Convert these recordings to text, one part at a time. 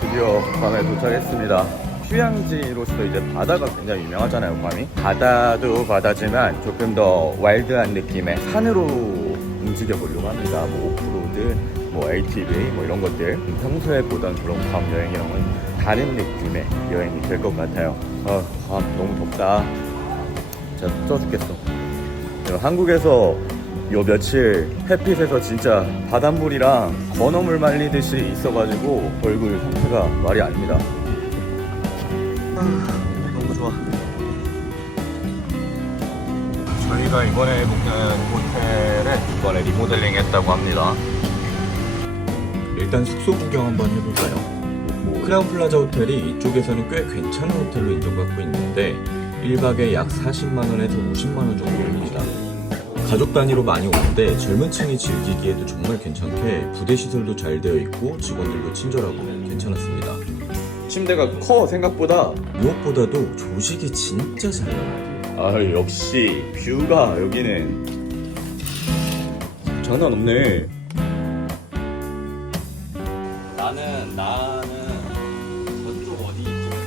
드디어 괌에 도착했습니다. 휴양지로서 이제 바다가 굉장히 유명하잖아요, 괌이. 바다도 바다지만 조금 더 와일드한 느낌의 산으로 움직여 보려고 합니다. 뭐 오프로드, 뭐 ATV, 뭐 이런 것들. 평소에 보던 그런 괌 여행이랑은 다른 느낌의 여행이 될 것 같아요. 괌 너무 덥다. 진짜 쪄 죽겠어. 한국에서 요 며칠 햇빛에서 진짜 바닷물이랑 건어물 말리듯이 있어가지고 얼굴 상태가 말이 아닙니다. 너무 좋아. 저희가 이번에 묵는 호텔에 이번에 리모델링 했다고 합니다. 일단 숙소 구경 한번 해볼까요? 크라운 플라자 호텔이 이쪽에서는 꽤 괜찮은 호텔로 인정받고 있는데 1박에 약 40만원에서 50만원 정도입니다. 가족 단위로 많이 오는데 젊은 층이 즐기기에도 정말 괜찮게 부대 시설도 잘 되어 있고 직원들도 친절하고 괜찮았습니다. 침대가 커 생각보다. 무엇보다도 조식이 진짜 잘 나와요. 역시 뷰가 여기는 장난 없네. 나는 저쪽 어디 이쪽에서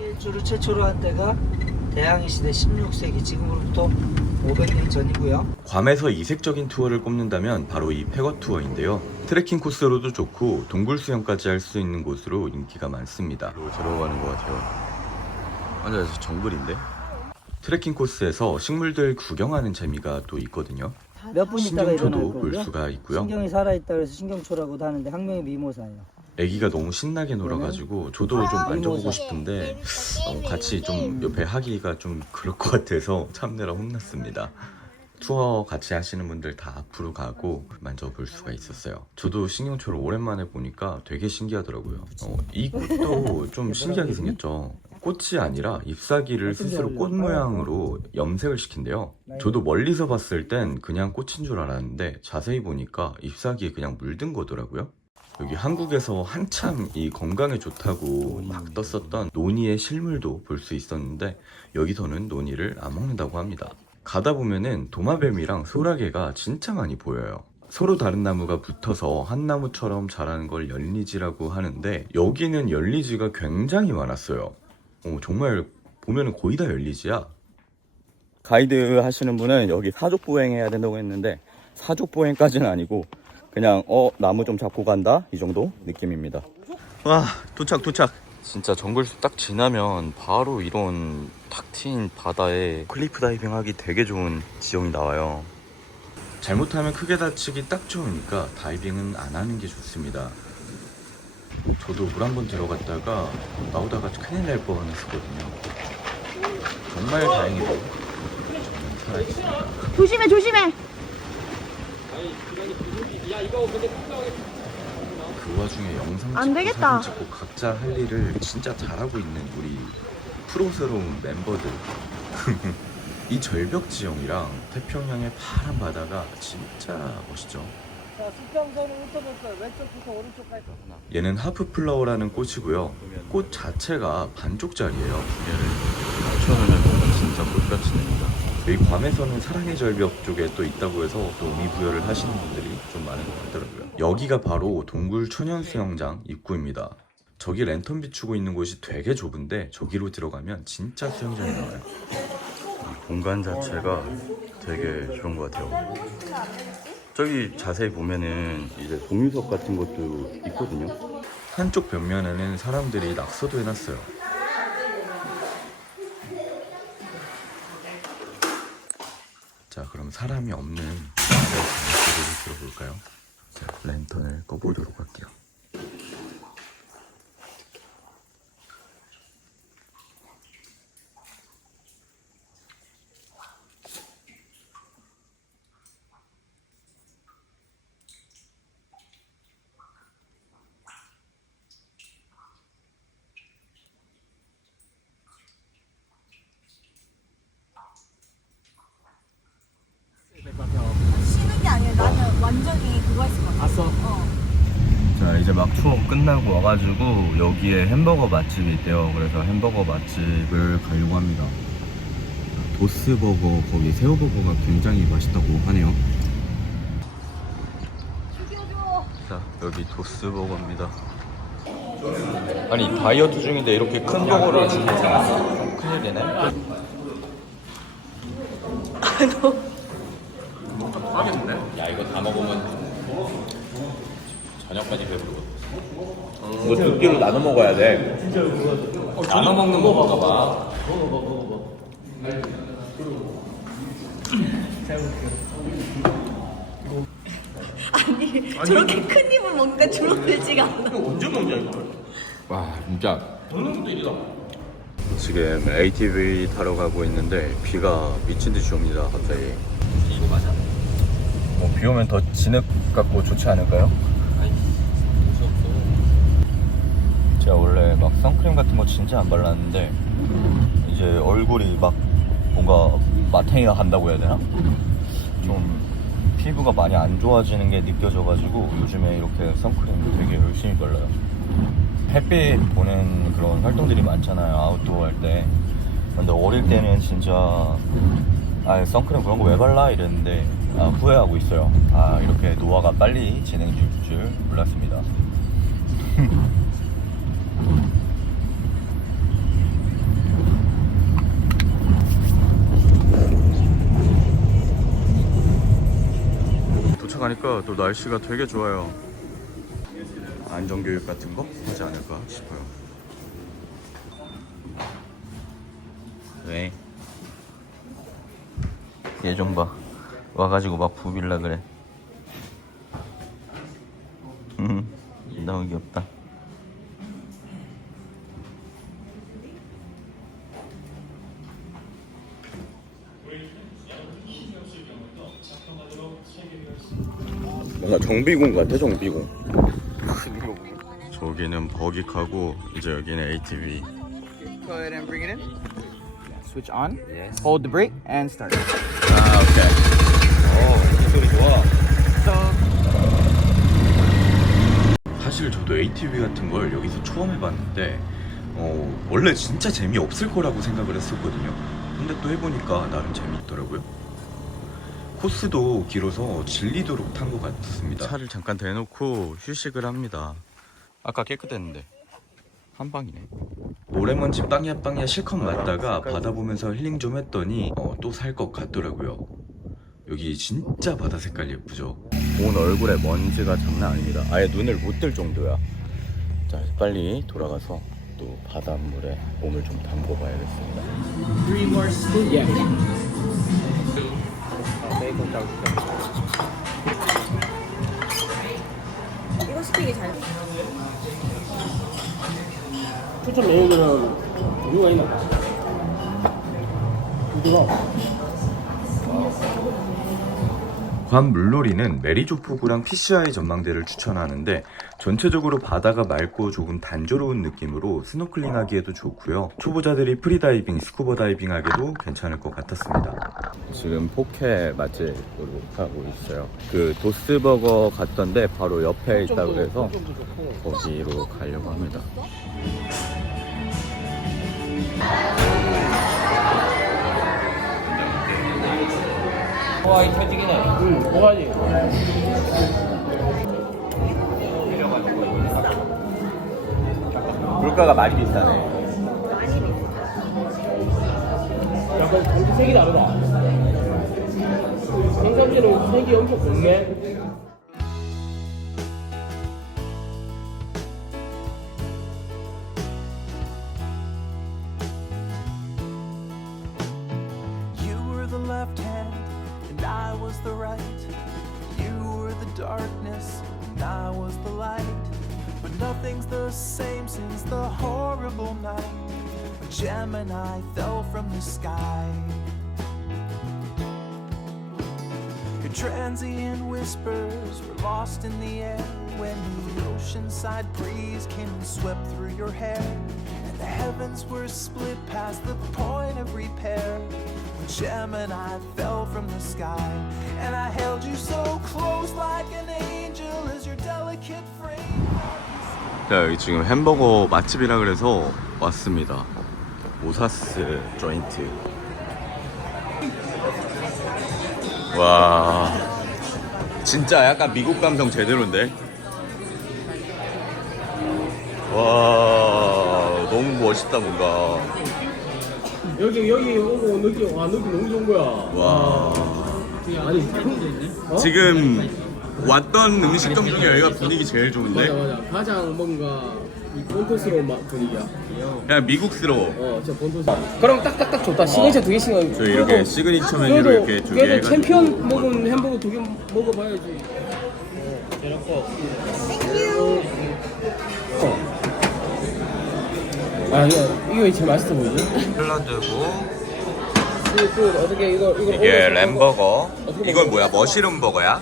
일주를 최초로 한 때가 대항해 시대 16세기, 지금으로부터 500년 전이고요. 괌에서 이색적인 투어를 꼽는다면 바로 이 폐거 투어인데요. 트레킹 코스로도 좋고 동굴 수영까지 할 수 있는 곳으로 인기가 많습니다. 들어가는 것 같아요. 완전 정글인데? 트레킹 코스에서 식물들 구경하는 재미가 또 있거든요. 몇 분 있다가 일어날 신경초도 볼 거고요. 수가 있고요. 신경이 살아있다 그래서 신경초라고도 하는데 학명이 미모사예요. 애기가 너무 신나게 놀아가지고 저도 좀 만져보고 미모사. 싶은데 같이 좀 옆에 하기가 좀 그럴 것 같아서 참느라 혼났습니다. 투어 같이 하시는 분들 다 앞으로 가고 만져볼 수가 있었어요. 저도 신경초를 오랜만에 보니까 되게 신기하더라고요. 이 꽃도 좀 신기하게 생겼죠. 꽃이 아니라 잎사귀를 스스로 꽃 모양으로 염색을 시킨대요. 저도 멀리서 봤을 땐 그냥 꽃인 줄 알았는데 자세히 보니까 잎사귀에 그냥 물든 거더라고요. 여기 한국에서 한참 이 건강에 좋다고 막 떴었던 노니의 실물도 볼 수 있었는데 여기서는 노니를 안 먹는다고 합니다. 가다 보면은 도마뱀이랑 소라게가 진짜 많이 보여요. 서로 다른 나무가 붙어서 한 나무처럼 자라는 걸 열리지라고 하는데 여기는 열리지가 굉장히 많았어요. 정말 보면은 거의 다 열리지야. 가이드 하시는 분은 여기 사족보행 해야 된다고 했는데 사족보행까지는 아니고 그냥 나무 좀 잡고 간다 이 정도 느낌입니다. 와, 도착. 진짜 정글숲 딱 지나면 바로 이런 탁 트인 바다에 클리프 다이빙 하기 되게 좋은 지형이 나와요. 잘못하면 크게 다치기 딱 좋으니까 다이빙은 안 하는 게 좋습니다. 저도 물 한번 들어갔다가 나오다가 큰일 날 뻔했었거든요. 정말 다행히도 저는 살아있습니다. 조심해. 그 와중에 영상 안 찍고 되겠다. 사진 찍고 각자 할 일을 진짜 잘하고 있는 우리 프로스러운 멤버들. 이 절벽 지형이랑 태평양의 파란 바다가 진짜 멋있죠. 자, 수평선을 훑어볼까요? 왼쪽부터 오른쪽까지. 얘는 하프 플라워라는 꽃이고요. 꽃 자체가 반쪽짜리예요. 얘를 맞춰놓으면 진짜 꽃같이 됩니다. 여기 괌에서는 사랑의 절벽 쪽에 또 있다고 해서 또 의미부여를 하시는 분들이 좀 많은 것 같더라고요. 여기가 바로 동굴 천연수영장 입구입니다. 저기 랜턴 비추고 있는 곳이 되게 좁은데 저기로 들어가면 진짜 수영장이 나와요. 이 공간 자체가 되게 좋은 것 같아요. 저기 자세히 보면은 이제 공유석 같은 것도 있거든요. 한쪽 벽면에는 사람들이 낙서도 해놨어요. 자, 그럼 사람이 없는 장소를 들어볼까요? 자, 랜턴을 꺼보도록 할게요. 쉬는 게 아니라 나는 완전히 그거 했을 것 같아. 봤어? 어. 자, 이제 막 투어 끝나고 와가지고 여기에 햄버거 맛집이 있대요. 그래서 햄버거 맛집을 가려고 합니다. 도스버거, 거기 새우버거가 굉장히 맛있다고 하네요. 자, 여기 도스버거입니다. 아니, 다이어트 중인데 이렇게 큰 버거를 주는 거 좀 큰일이네. 야, 이거 다 먹으면 저녁까지 배부르거든. 이거 두 끼로 나눠 먹어야 돼. 나눠 먹는 거 먹어봐. 아니 저렇게 큰 입을 먹니까 줄어들지가 않아. 와, 진짜. 지금 ATV 타러 가고 있는데 비가 미친 듯이 옵니다. 갑자기. 이거 맞아? 비 오면 더 진흙 같고 좋지 않을까요? 아니, 무슨 없어. 제가 원래 막 선크림 같은 거 진짜 안 발랐는데 이제 얼굴이 막 뭔가 마탱이가 간다고 해야 되나? 좀 피부가 많이 안 좋아지는 게 느껴져가지고 요즘에 이렇게 선크림 되게 열심히 발라요. 햇빛 보는 그런 활동들이 많잖아요, 아웃도어 할 때. 근데 어릴 때는 진짜 선크림 그런 거 왜 발라? 이랬는데 후회하고 있어요. 이렇게 노화가 빨리 진행될 줄 몰랐습니다. 도착하니까 또 날씨가 되게 좋아요. 안전교육 같은 거 하지 않을까 싶어요. 왜? 얘 좀 봐. 와가지고 막 부빌라 그래. 너무 귀엽다. 뭔가 정비공 같아, 정비공. 저기는 버기카고 이제 여기는 ATV. Go ahead and bring it in. Switch on. Yes. Hold the brake and start. 오케이. 이 소리 좋아. 사실 저도 ATV 같은 걸 여기서 처음 해봤는데 원래 진짜 재미없을 거라고 생각을 했었거든요. 근데 또 해보니까 나름 재미있더라고요. 코스도 길어서 질리도록 탄 것 같습니다. 차를 잠깐 대놓고 휴식을 합니다. 아까 깨끗했는데 한 방이네. 모래먼지 빵야 빵야 실컷 맞다가 바다 보면서 힐링 좀 했더니 또 살 것 같더라고요. 여기 진짜 바다 색깔 예쁘죠? 온 얼굴에 먼지가 장난 아닙니다. 아예 눈을 못 뜰 정도야. 자, 빨리 돌아가서 또 바닷물에 몸을 좀 담궈 봐야겠습니다. 3 more spoons. Yeah. 이거 시키기 잘. 추천 메뉴들은 이유가 있나 봐. 이거 괌 물놀이는 메리조포구랑 PCI 전망대를 추천하는데 전체적으로 바다가 맑고 조금 단조로운 느낌으로 스노클링하기에도 좋고요. 초보자들이 프리다이빙, 스쿠버 다이빙 하기도 괜찮을 것 같았습니다. 지금 포케 맛집으로 가고 있어요. 그 도스버거 갔던데 바로 옆에 있다고 그래서 거기로 가려고 합니다. 하와이 터지기네. 뭐가지? 물가가 많이 비싸네. 약간 전기 색이 다르다. 생선지는 색이 엄청 곱네. You were the left hand and I was the right. You were the darkness and I was the light. But nothing's the same since the horrible night when Gemini fell from the sky. Your transient whispers were lost in the air when the oceanside breeze came and swept through your hair. And the heavens were split past the point of repair Gemini fell from the sky, and I held you so close like an angel as your delicate frame. 자, 여기 지금 햄버거 맛집이라 그래서 왔습니다. 오사스 조인트. 와, 진짜 약간 미국 감성 제대로인데. 와, 너무 멋있다 뭔가. 여기 오고 느낌 너무 좋은 거야. 와, 아니 지금 왔던 음식점 중에 여기가 분위기 제일 좋은데. 맞아 가장 뭔가 이 본토스러운 분위기야. 그냥 미국스러워. 저 본토스. 그럼 딱딱딱 좋다. 시그니처 2개씩은. 저 이렇게 시그니처 메뉴로 이렇게 2개 그래도 해가지고. 챔피언 먹은 햄버거 2개 먹어봐야지. 이거 제일 맛있어 보이죠? 샐러드고. 그 어떻게 이거 이게 램버거. 이건 뭐야? 머시룸 버거야?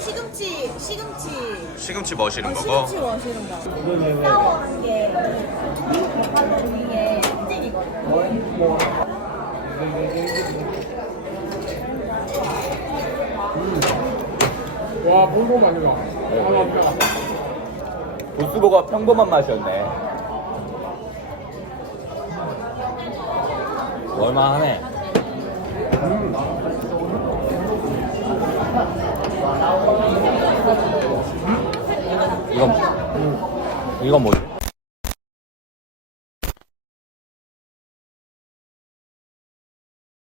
시금치 머시룸 버거. 시금치 머시룸 버거. 사워한 게 위에 껍데기거든요. 와 볼고 많이 가. 보스버거 평범한 맛이었네. 얼마하네. 이건 뭐지?